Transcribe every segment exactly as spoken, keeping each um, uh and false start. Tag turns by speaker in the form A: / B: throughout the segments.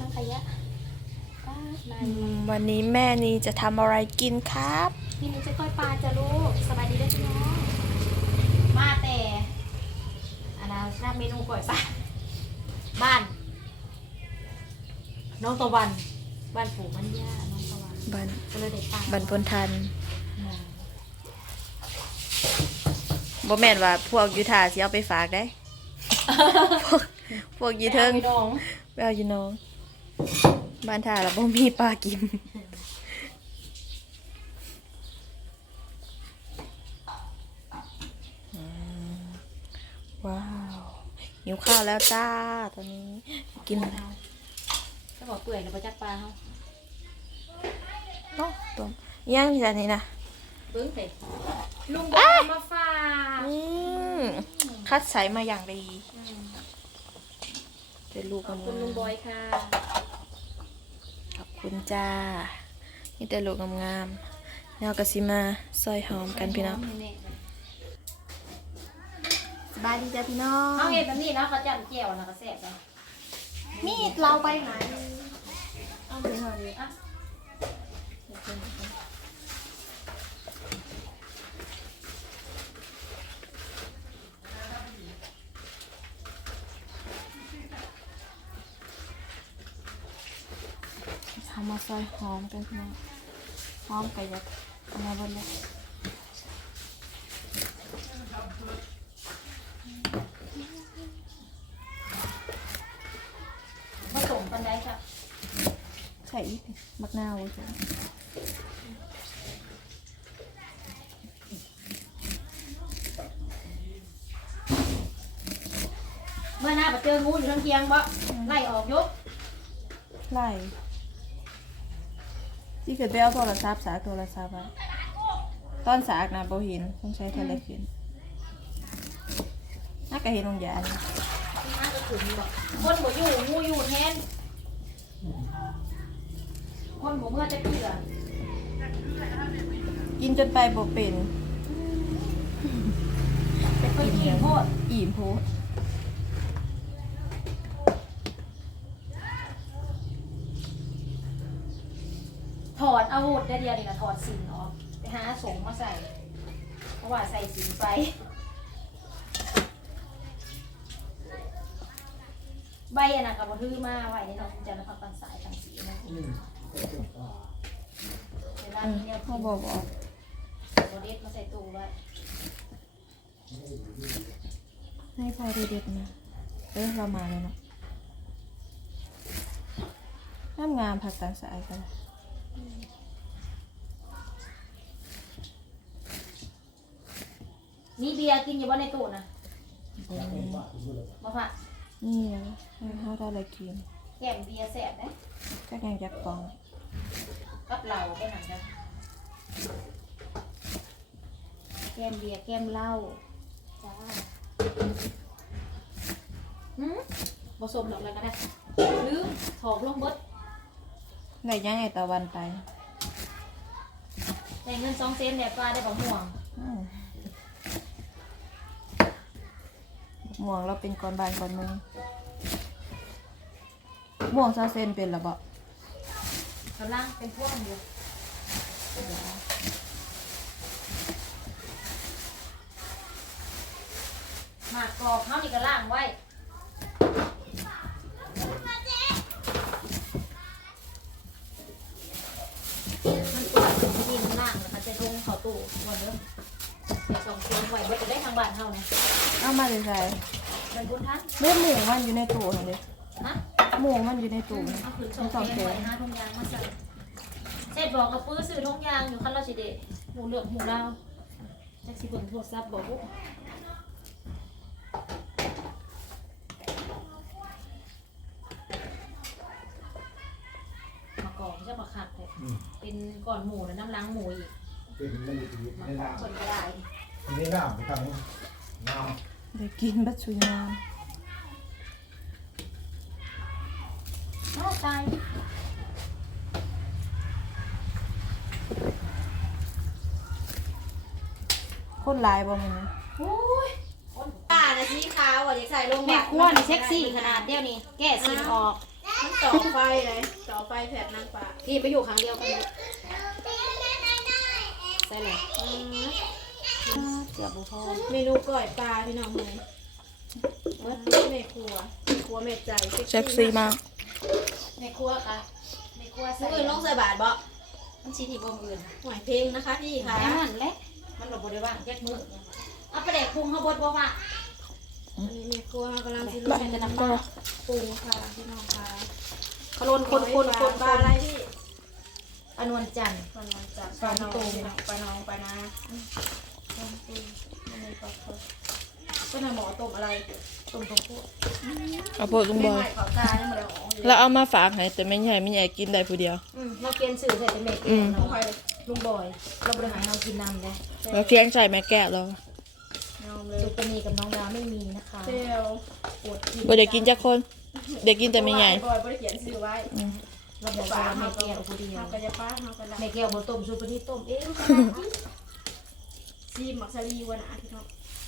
A: ทั้งขยะ
B: วันนี้แม่นี่จะทำอะไรกินครับ
A: พี่นี่จะก้อยปลาจะลูกสบายดีด้วยพี่น้องมาแต่อันนั้นทราบเมนูก้อยปลาบ้านน้องตะวันบ้านปู่มันย่าน้องตะวัน
B: บัน
A: ก็เลยเด็กปลา
B: บันพลทันบ่แม่นว่าพวกยูทาสิเอาไปฝากได้ พวกพวกยูเทิงไปเอาอยู่น้องบ้านท่าแล้วบ่มีปลากินว้าวหิวข้าวแล้วจ้าตอนนี้กินอะไร
A: ก็บอกเปื่อยแล้วไปจักปลาเขา
B: เนาะตัวย่างจานนี้นะ
A: เบิ้งเสร็จลุงบอกมาฝาก
B: คัดใสมาอย่างดีเป็นลูกกับ
A: คุณลุงบอยค่ะ
B: ขอบคุณจ้านี่แต่ลูกงามๆแล้วก็สิมาซอยหอมกันพี่น้องสบายดีจ้าพี่น้อง
A: เขาเห็นแบบนี้นะเขาจับเจียวนะเขาแซ่บเลย
B: มีดเราไปไหนเอาไปหน่อยดิอ่ะทำมาซอยหอมกันพี่น้องหอมไก่ยัดเอามาบนเลย
A: ผสมกันได้ค่ะ
B: ใส่อีกมะนาวจ้ะ
A: เมื่อหน้าไปเจองูอยู่ทั้งเคียงบ่ไล่ออกยก
B: ไล่ที่เกิดไปเอาโทรศัพท์สากโทรศัพท์อะตอนสากนะบ่เห็นต้องใช้เทเลฟินน่าจะเห็นลงยาเลย
A: น่าจะถึงบ่คนบ่อยู่งูอยู่แทนคนบ่เมื่อจะเกลือ
B: กินจนไปบ่เป็น
A: เป็นคนอิ่มโพด
B: อิ่มโพด
A: ถอดอาวุธได้เดียวนี่นะถอดสินออกไปหาสงมาใส่เพราะว่าใส่สินไปใบอันนั้นกับบ่ทื่อมาไว้ในน้องจะมาพักตันสายตันสีนะเวลานี้เนี่ย
B: เขาบอกว่า
A: โบเด็ดมาใส่ตู้ไว้
B: ให้พอเด็ดๆนะเออเรามาเลยเนาะน้ำงามผักตันสายกัน
A: มีเบียร์กินอยู่บ่ในตู้นะมาผัก
B: นี่นะเขาได้อะไรกิน
A: แก้มเบียร์แสบนะ
B: ก็ยังยักฟอง
A: กับเหล้าไปหนังกันแก้มเบียร์แก้มเหล้าจ้าหืมผสมดอกอะไรก็ได้ลืมถอกลงบด
B: ไหนยังไงตะวันไป
A: ได้เงินสองเซนแดดปลาได้บ่ห่วง
B: หม่วงเราเป็นก้อนบานก้อนมือหม่วงซาเซนเป็นหรอบ่
A: กำลังเป็นพวกอยู่หมากกรอบเขานี่ก็ล่างไว้มันตัวดินล่างแล้วมันจะลงเขาตู้วันเดิมใส่สองเชือกไว้บ่จะได้ทางบ้านเท่านะ
B: เอามาเลยใส่
A: เป็นบุญทัน
B: เมื่อหมูมันอยู่ในตู้เลย
A: ฮะ
B: หมูมันอยู่ในตู้
A: เอาขืนสองเชือกไว้ห้าทงยางมาใส่เสร็จบอกกับปื้อซื้อทงยางอยู่คันเราสิเดะหมูเหลืองหมูดาวแท็กซี่บนโทรศัพท์บอกปุ๊บมากองจะมาขัดเลยเป็นก่อนหมูแล้วน้ำล้างหมูอีก
C: เป็นไม่ได้ชีวิตไม่ได้
A: คนก็ได้
C: ไม่ได้น้ำไปทางน้
B: ำได้กินบัดชุยน้ำ
A: น่าตาย
B: คนลายบ่มึง
A: โอ้ยคนตานะสีขาวอ่ะอยากใส่ลงแม่ขั้วนี่เซ็กซี่ขนาดเดียวนี่แก้สินออก
B: มันต่อไฟเลยต่อไฟแผดนางฟ้า
A: พี่ไปอยู่ครั้งเดียวกันเลยใช่เลยเจียบบุพอ
B: เมนูก้อยปลาพี่น้องเลยแม่ครัวครัวแม่ใจ
D: เซ็กซี่มาก
A: ในครัวค่ะในครัวใส่
B: มือน้องใส่บาทบ่
A: มันชี้ที่บ่มือ
B: หวยเพลงนะคะพี่ค่ะ
A: แค่นั้นแหละมันหลบบ่ได้ว่างแยกมือเอาไปแดกพุงเขาบดบ่ว่า
B: อันนี้แม่ครัวกำลังสิล
D: บ้าง
B: จะ
D: ก็
B: น้ำปลาปรุงค่ะพี่น้องค่ะ
A: ขลนคนคนคน
B: ปลาอะไรพี่
A: อนวลจันทร์
B: ปลาน้องจับปลาน้องปลาน้องปลานาปลาปูอันนี้ปลาเขาก็นำหมอต้มอะไรต้มต้มพวก
D: เอาโพดลุงบอย
B: ไม่ขอตาเนี่ยมาแล้วอ๋ออยู่
D: แล้วเอามาฝากให้แต่ไม่ใหญ่ไม่ใหญ่กินได้ผู้เดียว
A: อืมเราเกณฑ์สื่อเสร็จจะเมก
D: อืม
A: น้องพลอยลุงบอยเราบริหารเรากินนำเลย
D: แล้วเคียงใส่แม่แก้วแล้ว
B: ยอมเลย
A: สุปนีกับน้องดาวไม่มีนะคะ
B: เซลปวดกิน
D: บ่ได้กินจักคนเด็กกินแต่ไม่ใหญ่
B: บอยบริเขียนซื้อไว้
D: อืม
A: เราบอก
B: ปลา
A: ว่า
B: เฮา
A: แม่
B: ก็
A: แก้วคนเดียว
B: เฮาก็จะป้าเฮาก็ได้
A: แม่แก้วบนต้มสุปนีต้มเอง
B: ซีมักซาลีวันอาทิตย์เนาะ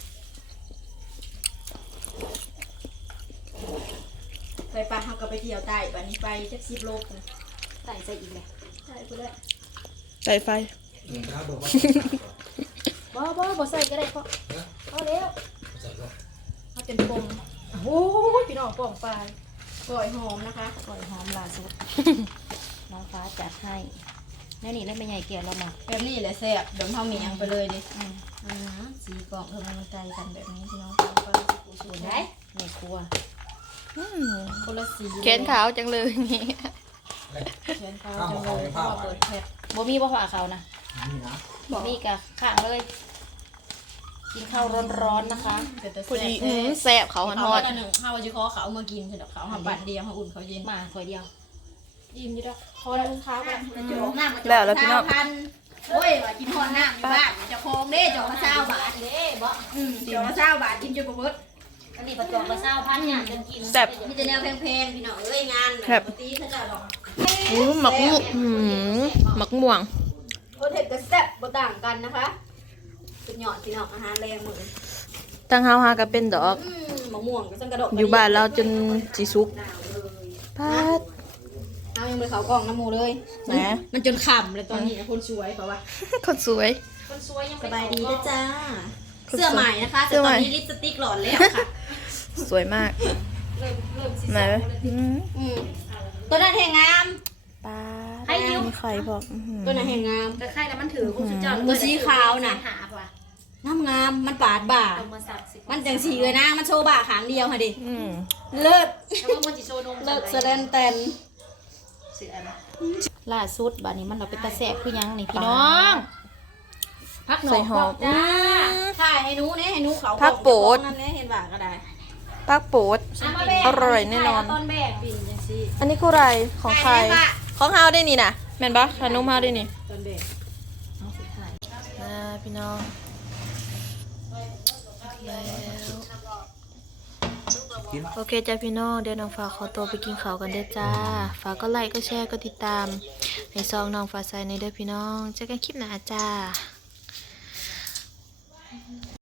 B: ไปปลาเฮาก็ไปเที่ยวใต้บัดนี้ไปจักสิบโลกเลย
A: ใส่ใส่อีกเลย
B: ใช่พุ่นแหละ
D: ใส่ไฟ
C: ถ้าบอกว่า
A: บ่บ่บ่ใส่ก็ได้เพราะเอาแล้ว
B: เขาเป็นปม
A: โอ้ยพี่น้องป้องปลาย
B: กล้อยหอมนะคะ
A: ก่อยหอมล่าสุดน้องฟ้าจัดให้แนี่นี่แล้วไม่ใหญ่แก่เรามา
B: แบบนี้แหละแซ่บเดี๋ยวเฮาเมียงไปเลยดิ
A: อืม
B: อือสีกล่องเพิ่มมันใจกันแบบนี้พี่น้องปลาปูส
A: ส
B: ว
A: วย
B: น
A: ไหม
B: ได้
A: แม่ครัว
D: อืม
B: คนละสี
D: แขนขาวจังเลยนี่
B: แขนขาวจังเลยเพราะว่าเปิดแพ็ค
A: บ่มีบ่ฝาเขานะ
C: นี่นะ
A: บ่มีกะข้างเลย กินข้าวร้อนๆนะคะ
B: เป็นแต่
D: พอ
B: แซ่
D: ดี
B: บ
D: อืมแซ่บเขา
B: เขา
D: ฮอ
B: ฮอ
D: ด
B: ดหนึ่งข้าวว่าจะขอเขาเอามากินเสร็จแล้วเขาทำบัตรเดียวเขาอุ่นเขาเย็น
A: มาถ้วยเดียว
B: ยิ้มอยู่ดอกคอแล้วลูกค้าแบบจะจกน้ำ
D: แล้วแล้วพี่น้อง
B: พันโอ้ยว่ากินหอดน้ำอยู่บ้านจะคงเด้จอกละเช้าบาท
A: เด้บ่
B: อืมจอกละเช้าบาทกินจนกระเบิด
A: อันนี้ประจวบมาเศร้าพันเนี่ยจนกิน
D: แซ่บ
B: มีแต่แนวแพงๆพี่น้องเอ้ยงาน
D: ครับ
B: ปกติเขาจะหรอก
D: อืมหมักม่วงอืมหมักม่วง
B: คนเห็ดกับแซ่บบ่ต่างกันนะคะสุดยอดพี่น้องอาหารแรงมือ
D: ตั้งเฮาหาก็เป็นดอก
B: อืมมะม่วงก็จังกระโดด
D: อยู่บ้านเราจนสิสุก
B: หนาวเลย
D: พาด
B: เอายังไปเขากล่องน้ำหมูเลย
D: แหม
B: มันจนขำเลยตอนนี้นะคนสวยเพราะว่า
D: คนสวย
A: คนสวยยัง
B: สบายดีนะจ้า
D: คนสวย
B: เสื้อใหม่นะคะ
D: เสื้
B: แต่
D: อ
B: ต
D: ใหม่
B: อนนี้ลิปสติกหลอนแล้วค่ะ
D: สวยมาก
A: เริ่มเริ่มสิ
D: ไหนอืม
B: อืมตัวนั้นแห่งงาม
D: ปลา
A: ให้ยิ้ว
D: มีไข่พอกอื้อหือ
B: ตัวนั้นแห่งงาม
A: แต่ไข่แล้วมันถือคุณสุดยอด
B: ตัวสีขาวน่ะ
A: หาป่ะ
B: งามงามมันปาดบ่า
A: เอามาสักสิ
B: มันจังสีเลยนะ มันโชว์บ่าขางเดียวค่ะดิ
D: อืม
B: เลิศ
A: แล้วก็มันจิโชว์นม
B: เลิศสแลนแตน
A: เสือนะล่าสุดบัดนี้มันเราเป็นตาแสบคือยังนี่พี่น้องพักหนอ
D: ใส่หอม
A: จ้า
B: ถ่ายให้หนูเนี่ยให้หนูเขา
D: ผักโปด
B: นั่นเนี่ยเห็นบ่าก็ได้
D: ปักโปด
A: เอามาแบ่ง
D: อร่อยแน่นอน
A: เาต้นแบ่ง
B: ปิ่นจังสี
D: อันนี้คืออะไรของใคร
B: ถ่ายให้ปะ
D: ของเฮาได้นี่นะแม่นปะขนมเฮาได้นี่
B: ต้นเบก
A: เอาสุดท้าย
D: นะพี่น้องโอเคจ้าพี่น้องเดี๋ยวน้องฟ้าขอตัวไปกินข้าวกันเด้อจ้าฟ้าก็ไลค์ก็แชร์ก็ติดตามในซองน้องฟ้าใสในเด้อพี่น้องเจอกันคลิปหน้าจ้า